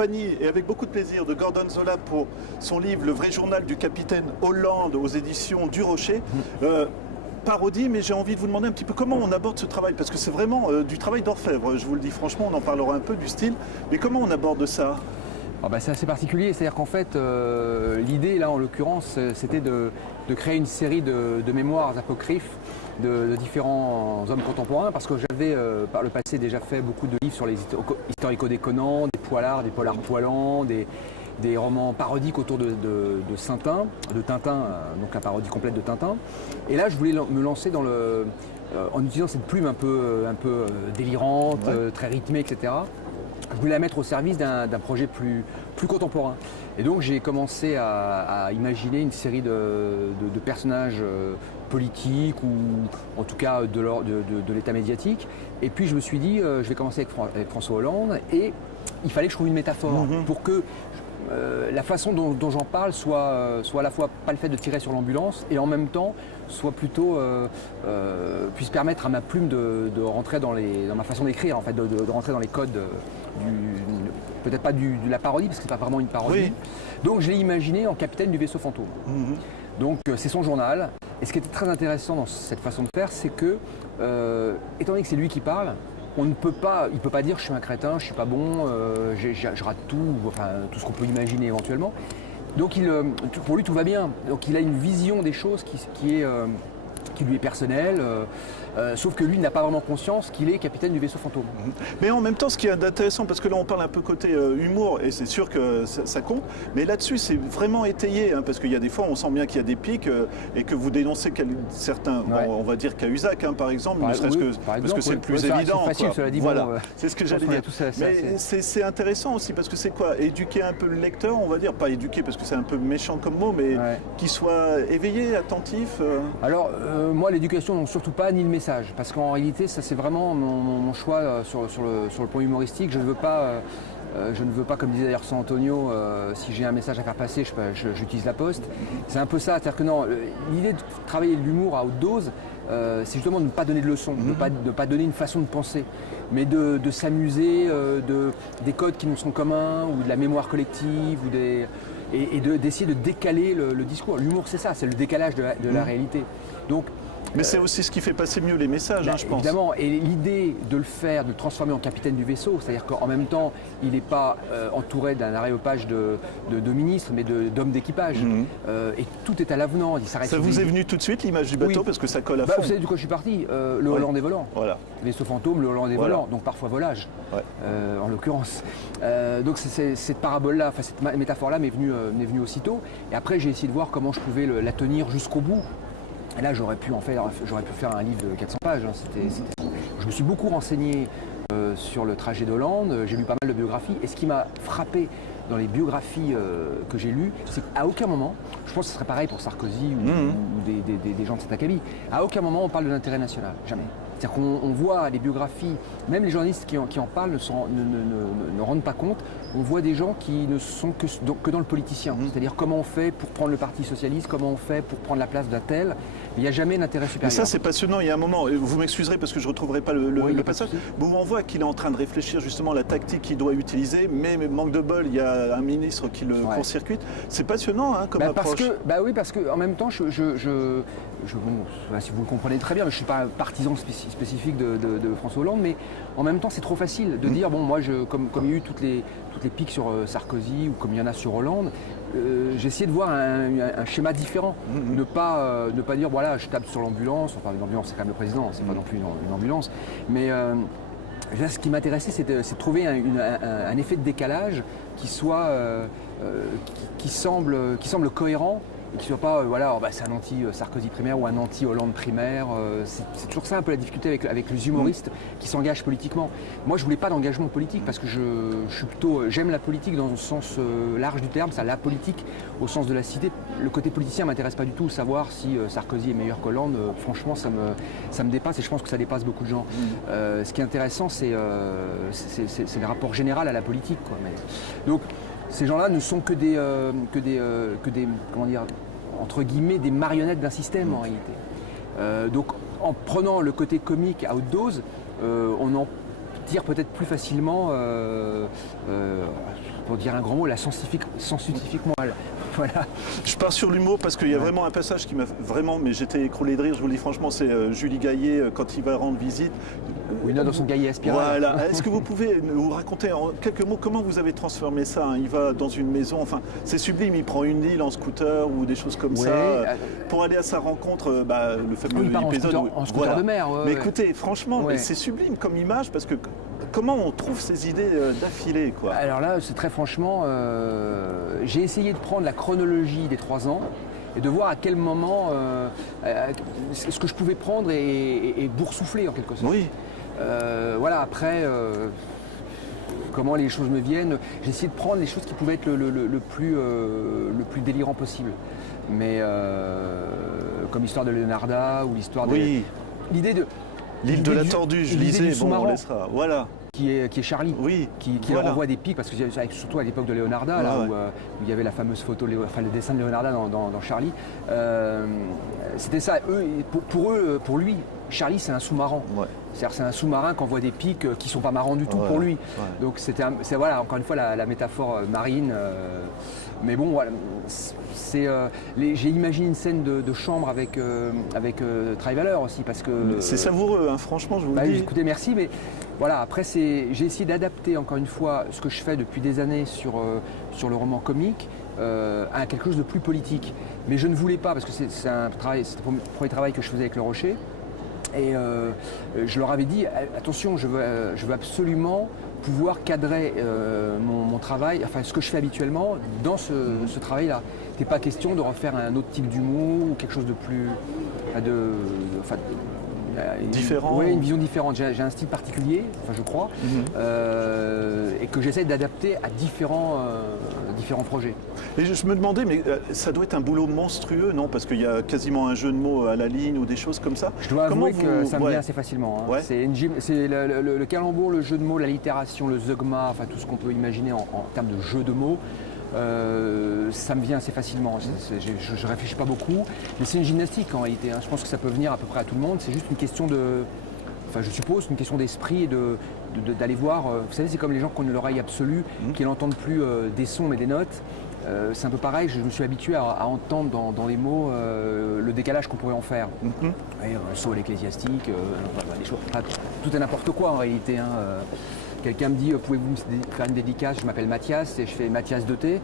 compagnie et avec beaucoup de plaisir de Gordon Zola pour son livre Le vrai journal du capitaine Hollande aux éditions du Rocher. Parodie, mais j'ai envie de vous demander un petit peu comment on aborde ce travail, parce que c'est vraiment du travail d'orfèvre, je vous le dis franchement, on en parlera un peu du style, mais comment on aborde ça? C'est assez particulier, c'est-à-dire qu'en fait, l'idée, là en l'occurrence, c'était de créer une série de mémoires apocryphes de différents hommes contemporains, parce que j'avais par le passé déjà fait beaucoup de livres sur les historico-déconnants, des poilars, des polars poilants, des romans parodiques autour de Tintin, donc la parodie complète de Tintin. Et là, je voulais me lancer dans en utilisant cette plume un peu délirante, très rythmée, etc. Je voulais la mettre au service d'un projet plus contemporain. Et donc j'ai commencé à imaginer une série de personnages politiques ou en tout cas de l'état médiatique. Et puis je me suis dit, je vais commencer avec François Hollande et il fallait que je trouve une métaphore pour que la façon dont j'en parle soit à la fois pas le fait de tirer sur l'ambulance et en même temps soit plutôt puisse permettre à ma plume de rentrer dans ma façon d'écrire, en fait, de rentrer dans les codes peut-être pas de la parodie parce que c'est pas vraiment une parodie. Oui. Donc je l'ai imaginé en capitaine du vaisseau fantôme. Donc c'est son journal. Et ce qui était très intéressant dans cette façon de faire, c'est que étant donné que c'est lui qui parle, il ne peut pas dire je suis un crétin, je suis pas bon, je rate tout, enfin tout ce qu'on peut imaginer éventuellement. Donc pour lui tout va bien. Donc il a une vision des choses qui lui est personnelle, sauf que lui n'a pas vraiment conscience qu'il est capitaine du vaisseau fantôme. Mais en même temps, ce qui est intéressant, parce que là on parle un peu côté humour, et c'est sûr que ça compte, mais là-dessus c'est vraiment étayé, parce qu'il y a des fois on sent bien qu'il y a des pics, et que vous dénoncez certains, on va dire Cahuzac par exemple, ne serait-ce que parce que c'est le plus évident. C'est facile, cela dit. Voilà, c'est ce que j'allais dire. Mais c'est intéressant aussi, parce que c'est quoi? Éduquer un peu le lecteur, on va dire, pas éduquer parce que c'est un peu méchant comme mot, mais qu'il soit éveillé, attentif. Alors, moi l'éducation, non, surtout pas, ni le message. Parce qu'en réalité, ça c'est vraiment mon choix sur le plan humoristique. Je ne veux pas, comme disait d'ailleurs San Antonio, si j'ai un message à faire passer, j'utilise la poste. C'est un peu ça, c'est-à-dire que non, l'idée de travailler l'humour à haute dose, c'est justement de ne pas donner de leçons, de ne pas donner une façon de penser, mais de s'amuser des codes qui nous sont communs, ou de la mémoire collective, et d'essayer de décaler le discours. L'humour, c'est ça, c'est le décalage de la réalité. Donc, mais c'est aussi ce qui fait passer mieux les messages, je pense. Évidemment, et l'idée de le faire, de le transformer en capitaine du vaisseau, c'est-à-dire qu'en même temps, il n'est pas entouré d'un aréopage de ministres, mais d'hommes d'équipage. Et tout est à l'avenant. Ça vous est venu tout de suite, l'image du bateau, parce que ça colle à fond. Vous savez de quoi je suis parti, le Hollandais volant. Voilà. Vaisseau fantôme, le Hollandais volant, donc parfois volage, en l'occurrence. Donc cette parabole-là, cette métaphore-là m'est venue aussitôt. Et après, j'ai essayé de voir comment je pouvais la tenir jusqu'au bout. Et là, j'aurais pu faire un livre de 400 pages. Je me suis beaucoup renseigné sur le trajet d'Hollande, j'ai lu pas mal de biographies. Et ce qui m'a frappé dans les biographies que j'ai lues, c'est qu'à aucun moment, je pense que ce serait pareil pour Sarkozy ou des gens de cet acabit, à aucun moment on parle de l'intérêt national, jamais. C'est-à-dire qu'on voit les biographies, même les journalistes qui en parlent ne rendent pas compte, on voit des gens qui ne sont que dans le politicien. C'est-à-dire comment on fait pour prendre le Parti Socialiste, comment on fait pour prendre la place d'un tel. Il n'y a jamais d'intérêt supérieur. Mais ça c'est passionnant, il y a un moment, vous m'excuserez parce que je ne retrouverai pas le passage, où on voit qu'il est en train de réfléchir justement à la tactique qu'il doit utiliser, mais manque de bol, il y a un ministre qui le court-circuite. C'est passionnant comme approche. Oui, parce qu'en même temps, si vous le comprenez très bien, mais je ne suis pas un partisan spécifique de François Hollande, mais en même temps c'est trop facile de dire, bon moi comme il y a eu toutes les piques sur Sarkozy ou comme il y en a sur Hollande, j'ai essayé de voir un schéma différent, ne pas dire voilà je tape sur l'ambulance, enfin une ambulance c'est quand même le président, c'est pas non plus une ambulance, mais là, ce qui m'intéressait c'est de trouver un effet de décalage qui soit qui semble cohérent. Et qui ne soit pas, c'est un anti-Sarkozy primaire ou un anti-Hollande primaire. C'est toujours ça un peu la difficulté avec les humoristes qui s'engagent politiquement. Moi, je ne voulais pas d'engagement politique parce que j'aime la politique dans le sens large du terme, ça, la politique au sens de la cité. Le côté politicien ne m'intéresse pas du tout, savoir si Sarkozy est meilleur qu'Hollande. Franchement, ça me dépasse et je pense que ça dépasse beaucoup de gens. Ce qui est intéressant, c'est le rapport général à la politique, quoi. Donc, ces gens-là ne sont que des comment dire, entre guillemets, des marionnettes d'un système en réalité. Donc en prenant le côté comique à haute dose, on en tire peut-être plus facilement, pour dire un grand mot, la scientifique moelle. Voilà. Je pars sur l'humour parce qu'il y a vraiment un passage qui m'a vraiment, mais j'étais écroulé de rire, je vous le dis franchement, c'est Julie Gaillet quand il va rendre visite. Oui, dans son Gaillet spirale. Voilà. Est-ce que vous pouvez nous raconter en quelques mots comment vous avez transformé ça, hein? Il va dans une maison, enfin c'est sublime, il prend une île en scooter ou des choses comme ça pour aller à sa rencontre, le fameux épisode en scooter de mer. Mais écoutez, franchement, c'est sublime comme image parce que comment on trouve ces idées d'affilée, quoi? Alors là, c'est très franchement, j'ai essayé de prendre la chronologie des 3 ans et de voir à quel moment ce que je pouvais prendre et boursoufler en quelque sorte. Oui. Voilà, après, comment les choses me viennent, j'ai essayé de prendre les choses qui pouvaient être le plus délirant possible. Mais comme l'histoire de Leonarda ou l'histoire de... L'idée de... L'île de la Tordue, je lisais, bon, on laissera. Voilà. Qui est Charlie, qui leur envoie des pics, parce que surtout à l'époque de Leonarda, là, où il y avait la fameuse photo, le dessin de Leonarda dans Charlie. C'était ça, pour lui, Charlie c'est un sous-marin. C'est-à-dire c'est un sous-marin qui envoie des pics qui ne sont pas marrants du tout pour lui. Donc c'est voilà, encore une fois la métaphore marine. Mais bon, voilà, j'ai imaginé une scène de chambre avec Travailler aussi, parce que... C'est savoureux, hein, franchement, je vous le dis. Écoutez, merci, mais voilà, après j'ai essayé d'adapter encore une fois ce que je fais depuis des années sur le roman comique à quelque chose de plus politique. Mais je ne voulais pas, parce que c'était le premier travail que je faisais avec Le Rocher, et je leur avais dit, attention, je veux absolument pouvoir cadrer mon travail, enfin ce que je fais habituellement dans ce travail-là. Il n'était pas question de refaire un autre type d'humour ou quelque chose de plus... différent. Oui, une vision différente. J'ai un style particulier, enfin je crois, et que j'essaie d'adapter à différents projets. Et je me demandais, mais ça doit être un boulot monstrueux, non? Parce qu'il y a quasiment un jeu de mots à la ligne ou des choses comme ça. Je dois avouer que ça me vient assez facilement. Hein. C'est le calembour, le jeu de mots, l'allitération, le zeugma, enfin tout ce qu'on peut imaginer en termes de jeu de mots. Ça me vient assez facilement, je ne réfléchis pas beaucoup, mais c'est une gymnastique en réalité, hein. Je pense que ça peut venir à peu près à tout le monde, c'est juste une question je suppose, une question d'esprit et d'aller voir, vous savez c'est comme les gens qui ont l'oreille absolue, qui n'entendent plus des sons mais des notes, c'est un peu pareil, je me suis habitué à entendre dans les mots le décalage qu'on pourrait en faire. Le saut à l'ecclésiastique, des choses, tout et n'importe quoi en réalité. Hein. Quelqu'un me dit, pouvez-vous me faire une dédicace? Je m'appelle Mathias et je fais Mathias de T.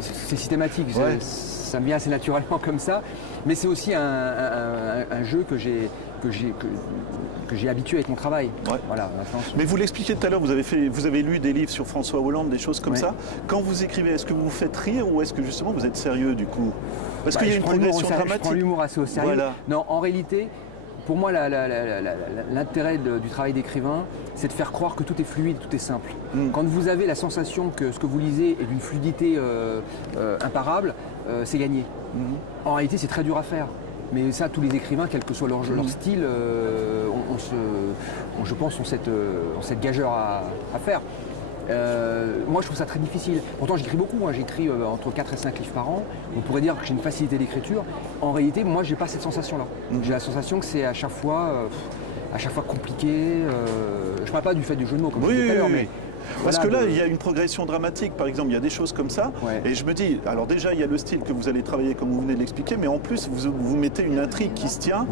C'est systématique, ça me vient assez naturellement comme ça. Mais c'est aussi un jeu que j'ai habitué avec mon travail. Voilà, mais vous l'expliquiez tout à l'heure, vous avez lu des livres sur François Hollande, des choses comme ça. Quand vous écrivez, est-ce que vous vous faites rire ou est-ce que justement vous êtes sérieux du coup? Parce qu'il y a une progression dramatique. Je prends l'humour assez au sérieux. Non, en réalité, pour moi, l'intérêt du travail d'écrivain, c'est de faire croire que tout est fluide, tout est simple. Quand vous avez la sensation que ce que vous lisez est d'une fluidité imparable, c'est gagné. En réalité, c'est très dur à faire. Mais ça, tous les écrivains, quel que soit leur style, je pense, ont cette gageure à faire. Moi, je trouve ça très difficile. Pourtant, j'écris beaucoup. Hein. J'écris entre 4 et 5 livres par an. On pourrait dire que j'ai une facilité d'écriture. En réalité, moi, j'ai pas cette sensation-là. J'ai la sensation que c'est à chaque fois compliqué. Je parle pas du fait du jeu de mots, comme je disais tout à l'heure, mais... Parce que là, il y a une progression dramatique, par exemple, il y a des choses comme ça. Et je me dis, alors déjà, il y a le style que vous allez travailler comme vous venez de l'expliquer, mais en plus, vous mettez une intrigue qui se tient.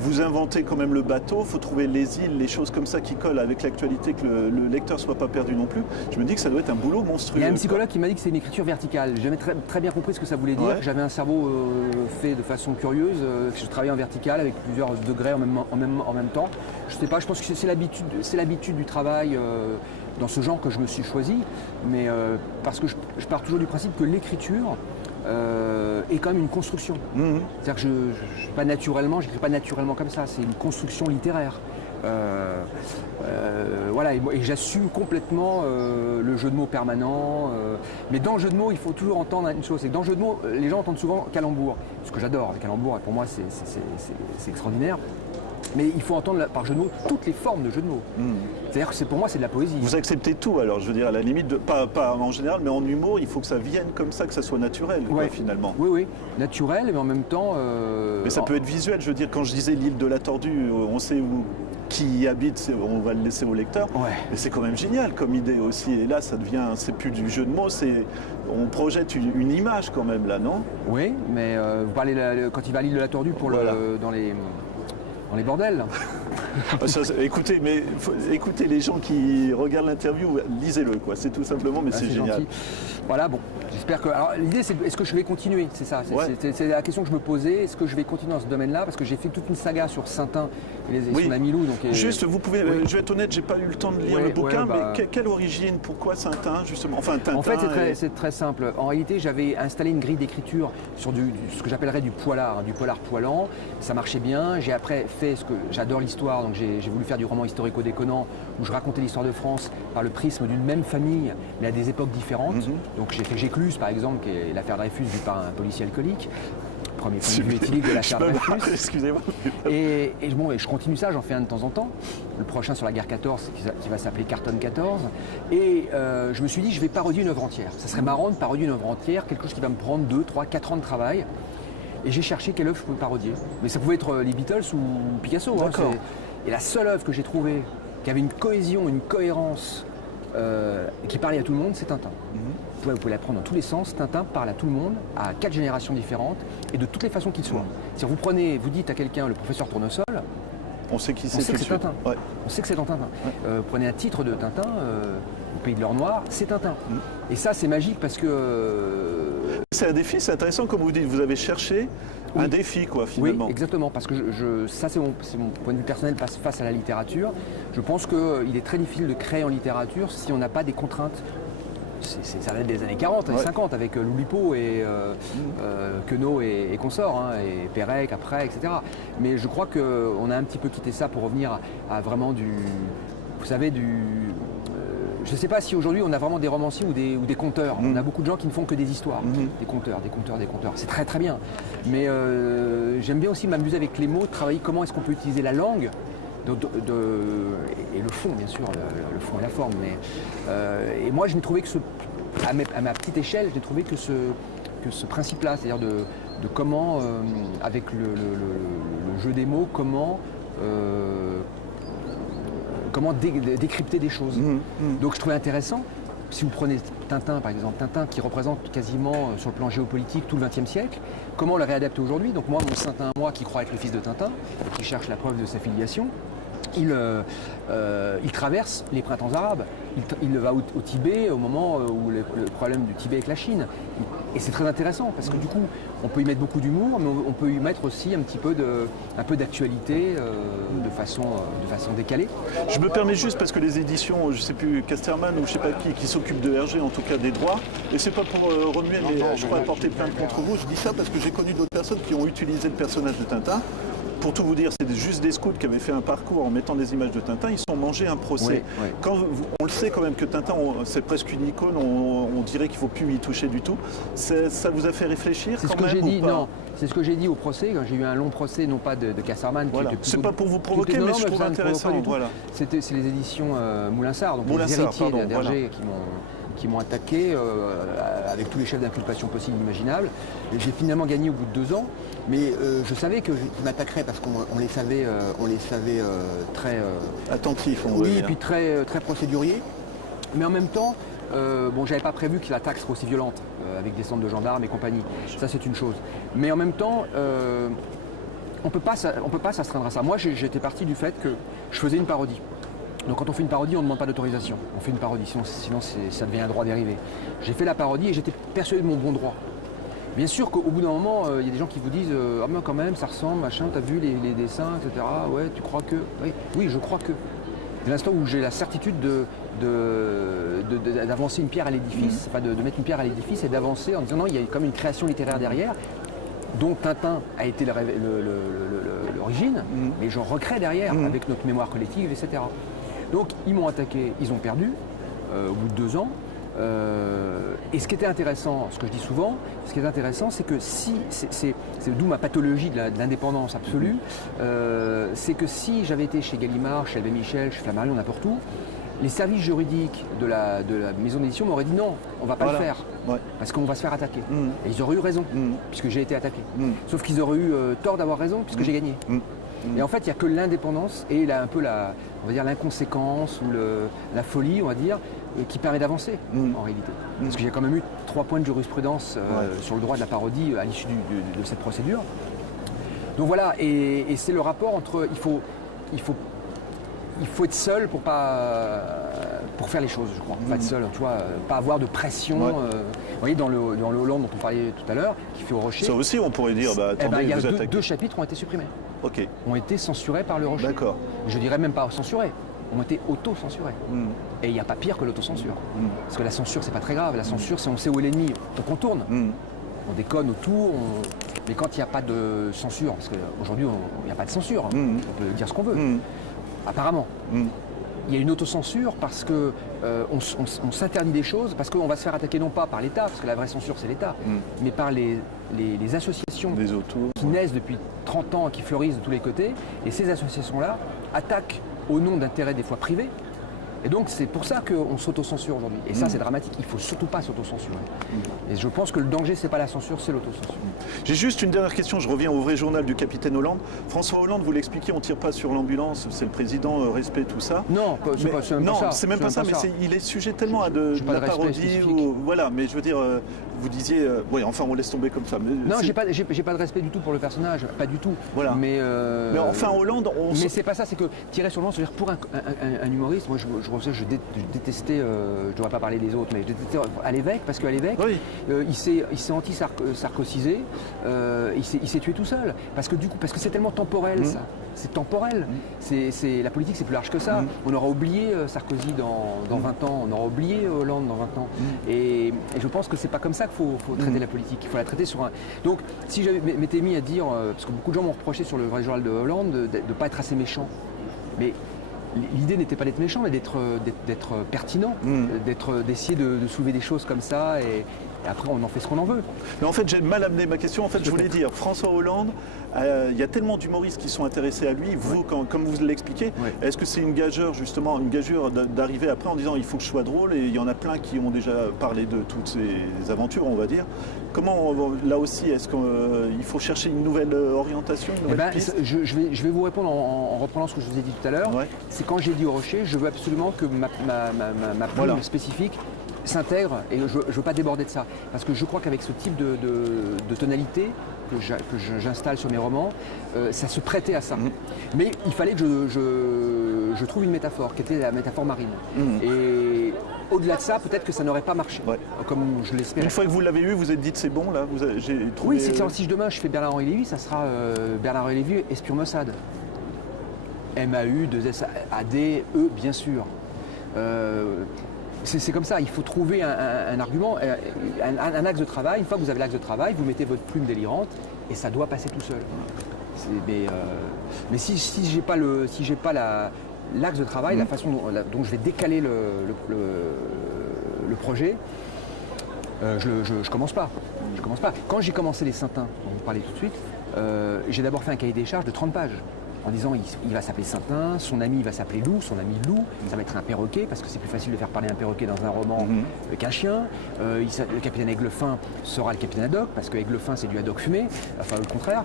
Vous inventez quand même le bateau, il faut trouver les îles, les choses comme ça qui collent avec l'actualité, que le lecteur ne soit pas perdu non plus. Je me dis que ça doit être un boulot monstrueux. Il y a un psychologue qui m'a dit que c'est une écriture verticale. J'ai jamais très bien compris ce que ça voulait dire. J'avais un cerveau fait de façon curieuse, je travaillais en vertical avec plusieurs degrés en même temps. Je sais pas, je pense que c'est l'habitude du travail dans ce genre que je me suis choisi, mais parce que je pars toujours du principe que l'écriture est quand même une construction. C'est-à-dire que je n'écris pas naturellement comme ça, c'est une construction littéraire. Voilà, et j'assume complètement le jeu de mots permanent. Mais dans le jeu de mots, il faut toujours entendre une chose, c'est que dans le jeu de mots, les gens entendent souvent calembour, ce que j'adore. Le calembour, pour moi, c'est extraordinaire. Mais il faut entendre par jeu de mots toutes les formes de jeu de mots. C'est-à-dire que pour moi, c'est de la poésie. Vous acceptez tout, alors, je veux dire, à la limite, pas en général, mais en humour, il faut que ça vienne comme ça, que ça soit naturel, quoi, finalement. Oui, naturel, mais en même temps... Mais ça peut être visuel, je veux dire, quand je disais l'île de la Tordue, on sait où... qui y habite, on va le laisser au lecteur. Mais c'est quand même génial comme idée aussi. Et là, ça devient, c'est plus du jeu de mots, on projette une image quand même là, non? Oui, mais vous parlez quand il va à l'île de la Tordue pour dans les bordels. Écoutez les gens qui regardent l'interview, lisez-le, quoi. C'est tout simplement, mais c'est génial. Gentil. Voilà, bon, j'espère que... Alors l'idée, c'est est-ce que je vais continuer? C'est ça, c'est la question que je me posais. Est-ce que je vais continuer dans ce domaine-là? Parce que j'ai fait toute une saga sur Saint-Un et son ami Lou. Donc, juste, vous pouvez... Je vais être honnête, j'ai pas eu le temps de lire le bouquin, mais quelle origine? Pourquoi Saint-Un, justement? Enfin, Tintin... En fait, c'est très simple. En réalité, j'avais installé une grille d'écriture sur ce que j'appellerais du poilard, du polar poilant. Ça marchait bien. J'ai après fait ce que... J'adore l'histoire, donc j'ai voulu faire du roman historico-déconnant où je racontais l'histoire de France par le prisme d'une même famille, mais à des époques différentes. Donc j'ai fait Gécluse, par exemple, qui est l'affaire Dreyfus vue par un policier alcoolique. Premier point de vue éthylique de l'affaire Dreyfus. Excusez-moi. Et je continue ça, j'en fais un de temps en temps. Le prochain sur la guerre 14, qui va s'appeler Carton 14. Et je me suis dit, je vais parodier une œuvre entière. Ça serait marrant de parodier une œuvre entière, quelque chose qui va me prendre 2, 3, 4 ans de travail. Et j'ai cherché quelle œuvre je pouvais parodier. Mais ça pouvait être les Beatles ou Picasso. Et la seule œuvre que j'ai trouvée qui avait une cohésion, une cohérence, qui parlait à tout le monde, c'est Tintin. Vous pouvez la prendre dans tous les sens. Tintin parle à tout le monde, à 4 générations différentes, et de toutes les façons qu'il soit. Si vous dites à quelqu'un le professeur Tournesol, on sait qui c'est. On sait que c'est Tintin. On sait que c'est dans Tintin. Prenez un titre de Tintin, au Pays de l'Or Noir, c'est Tintin. Et ça, c'est magique parce que... C'est un défi, c'est intéressant, comme vous dites, vous avez cherché un défi, quoi, finalement. Oui, exactement, parce que ça, c'est mon point de vue personnel face à la littérature. Je pense qu'il est très difficile de créer en littérature si on n'a pas des contraintes. Ça date des années 40, années 50, avec Loulipo et Queneau et consorts, et Pérec après, etc. Mais je crois qu'on a un petit peu quitté ça pour revenir à vraiment vous savez, je ne sais pas si aujourd'hui on a vraiment des romanciers ou des conteurs. On a beaucoup de gens qui ne font que des histoires, des conteurs. C'est très très bien. Mais j'aime bien aussi m'amuser avec les mots, travailler comment est-ce qu'on peut utiliser la langue. Et le fond, bien sûr, le fond et la forme. Et moi, je n'ai trouvé que à ma petite échelle, j'ai trouvé que ce principe-là, c'est-à-dire de comment, avec le jeu des mots, comment décrypter des choses. Donc je trouvais intéressant, si vous prenez Tintin par exemple, Tintin qui représente quasiment sur le plan géopolitique tout le XXe siècle, comment le réadapter aujourd'hui? Donc moi, mon Saint-Un, moi qui crois être le fils de Tintin, qui cherche la preuve de sa filiation, il traverse les printemps arabes, il va au Tibet au moment où le problème du Tibet avec la Chine. Et c'est très intéressant parce que du coup, on peut y mettre beaucoup d'humour, mais on peut y mettre aussi un peu d'actualité de façon décalée. Je me permets juste parce que les éditions, je ne sais plus, Casterman ou je ne sais pas qui s'occupe de Hergé, en tout cas des droits, et c'est pas pour remuer, mais je crois porter plainte contre vous. Je dis ça parce que j'ai connu d'autres personnes qui ont utilisé le personnage de Tintin. Pour tout vous dire, c'est juste des scouts qui avaient fait un parcours en mettant des images de Tintin, ils se sont mangés un procès. Quand on le sait quand même que Tintin, c'est presque une icône, on dirait qu'il ne faut plus y toucher du tout. Ça vous a fait réfléchir quand même? C'est ce que j'ai dit, non. C'est ce que j'ai dit au procès, quand j'ai eu un long procès, non pas de Casterman. C'est pas pour vous provoquer, mais je trouve intéressant. C'est les éditions Moulinsart, donc les héritiers d'Hergé qui m'ont attaqué avec tous les chefs d'inculpation possibles et imaginables. J'ai finalement gagné au bout de 2 ans, mais je savais qu'ils m'attaqueraient parce qu'on les savait très... attentifs, oui, et puis très, très procéduriers. Mais en même temps, j'avais pas prévu que l'attaque serait aussi violente, avec des centres de gendarmes et compagnie. Ça, c'est une chose. Mais en même temps, on peut pas s'astreindre à ça. Moi, j'étais parti du fait que je faisais une parodie. Donc quand on fait une parodie, on ne demande pas d'autorisation. On fait une parodie, sinon ça devient un droit dérivé. J'ai fait la parodie et j'étais persuadé de mon bon droit. Bien sûr qu'au bout d'un moment, il y a des gens qui vous disent « Ah mais quand même, ça ressemble, machin, t'as vu les dessins, etc. Ouais, tu crois que… » Oui, je crois que. Dès l'instant où j'ai la certitude d'avancer une pierre à l'édifice, enfin de mettre une pierre à l'édifice et d'avancer en disant « Non, il y a comme une création littéraire derrière. » dont Tintin a été l'origine, mais j'en recrée derrière avec notre mémoire collective, etc. Donc ils m'ont attaqué, ils ont perdu au bout de 2 ans. Et ce qui était intéressant, ce que je dis souvent, ce qui est intéressant, c'est que si, c'est d'où ma pathologie de l'indépendance absolue, c'est que si j'avais été chez Gallimard, chez Albin Michel, chez Flammarion, n'importe où, les services juridiques de la maison d'édition m'auraient dit non, on ne va pas le faire, parce qu'on va se faire attaquer. Et ils auraient eu raison, puisque j'ai été attaqué. Sauf qu'ils auraient eu tort d'avoir raison, puisque j'ai gagné. Et en fait, il n'y a que l'indépendance et là, un peu on va dire l'inconséquence ou la folie, on va dire, qui permet d'avancer en réalité. Parce qu'il y a quand même eu 3 points de jurisprudence sur le droit de la parodie à l'issue de cette procédure. Donc voilà, et c'est le rapport entre il faut être seul pour faire les choses, je crois. Pas être seul, tu vois, pas avoir de pression. Vous voyez, dans le Hollande dont on parlait tout à l'heure, qui fait au Rocher. Ça aussi, on pourrait dire, attendez, il y a vous attaquez. 2 chapitres ont été supprimés. Ok. Ont été censurés par le Rocher. D'accord. Je dirais même pas censurés, ont été auto-censurés. Et il n'y a pas pire que l'autocensure. Parce que la censure, c'est pas très grave. La censure, c'est on sait où est l'ennemi, on contourne. On déconne autour, mais quand il n'y a pas de censure, parce qu'aujourd'hui, il n'y a pas de censure, on peut dire ce qu'on veut. Apparemment. Il y a une autocensure parce qu'on on s'interdit des choses, parce qu'on va se faire attaquer non pas par l'État, parce que la vraie censure c'est l'État, mais par les associations qui naissent depuis 30 ans, qui fleurissent de tous les côtés, et ces associations-là attaquent au nom d'intérêts des fois privés. Et donc c'est pour ça qu'on s'autocensure aujourd'hui. Et ça c'est dramatique, il ne faut surtout pas s'autocensurer. Et je pense que le danger c'est pas la censure, c'est l'autocensure. J'ai juste une dernière question, je reviens au vrai journal du capitaine Hollande. François Hollande, vous l'expliquez, on ne tire pas sur l'ambulance, c'est le président, respect, tout ça. Non, c'est même pas ça. C'est même pas ça, mais il est sujet tellement à de la parodie. Voilà, mais je veux dire, vous disiez, oui, enfin on laisse tomber comme ça. Mais non, j'ai pas de respect du tout pour le personnage, pas du tout. Voilà. Mais enfin Hollande, mais c'est pas ça, c'est que tirer sur le c'est-à-dire pour un humoriste, moi je détestais, je ne devrais pas parler des autres, mais je détestais à l'évêque, parce qu'à l'évêque, il s'est anti-sarcosisé, il s'est tué tout seul. Parce que c'est tellement temporel ça. C'est temporel. La politique, c'est plus large que ça. On aura oublié Sarkozy dans 20 ans, on aura oublié Hollande dans 20 ans. Et je pense que c'est pas comme ça qu'il faut traiter la politique. Il faut la traiter sur un. Donc, si je m'étais mis à dire, parce que beaucoup de gens m'ont reproché sur le vrai journal de Hollande de ne pas être assez méchant. Mais l'idée n'était pas d'être méchant, mais d'être pertinent, d'essayer de soulever des choses comme ça, et après on en fait ce qu'on en veut. Mais en fait, j'ai mal amené ma question. En fait, je voulais dire, François Hollande, il y a tellement d'humoristes qui sont intéressés à lui. Vous, comme vous l'expliquez, est-ce que c'est une gageure d'arriver après en disant il faut que je sois drôle, et il y en a plein qui ont déjà parlé de toutes ces aventures, on va dire. Comment, là aussi, est-ce qu'il faut chercher une nouvelle orientation, une nouvelle piste ? Je vais vous répondre en reprenant ce que je vous ai dit tout à l'heure. C'est quand j'ai dit au Rocher, je veux absolument que ma plume spécifique s'intègre, et je ne veux pas déborder de ça. Parce que je crois qu'avec ce type de tonalité que j'installe sur mes romans, ça se prêtait à ça. Mais il fallait que je trouve une métaphore, qui était la métaphore marine. Et au-delà de ça, peut-être que ça n'aurait pas marché, comme je l'espérais. Une fois que vous l'avez eu, vous êtes dit c'est bon, là, j'ai trouvé... Oui, c'est que si demain je fais Bernard-Henri Lévy, ça sera Bernard-Henri Lévy, espion Mossad. MAU2SADE, bien sûr. C'est comme ça, il faut trouver un argument, un axe de travail. Une fois que vous avez l'axe de travail, vous mettez votre plume délirante et ça doit passer tout seul. Mais si j'ai pas l'axe de travail, la façon dont je vais décaler le projet, je commence pas. Quand j'ai commencé les Saintins, dont vous parlez tout de suite, j'ai d'abord fait un cahier des charges de 30 pages. En disant il va s'appeler Saintin, son ami va s'appeler Loup, son ami Loup, ça va être un perroquet, parce que c'est plus facile de faire parler un perroquet dans un roman qu'un chien. Le capitaine Aiglefin sera le capitaine Haddock, parce que Aiglefin c'est du haddock fumé, enfin le contraire.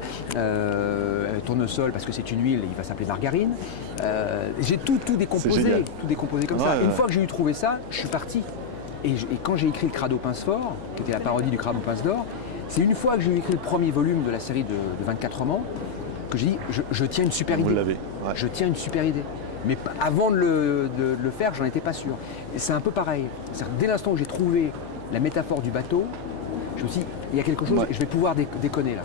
Tournesol, parce que c'est une huile, il va s'appeler Margarine. J'ai tout décomposé comme ça. Une fois que j'ai eu trouvé ça, je suis parti. Et quand j'ai écrit le Crado Pincefort, qui était la parodie du Crabe au Pince d'Or, c'est une fois que j'ai écrit le premier volume de la série de 24 romans, que j'ai dit, je tiens une super idée. Vous l'avez. Je tiens une super idée. Mais avant de le faire, j'en étais pas sûr. Et c'est un peu pareil. Dès l'instant où j'ai trouvé la métaphore du bateau, je me suis dit, il y a quelque chose, et je vais pouvoir déconner là.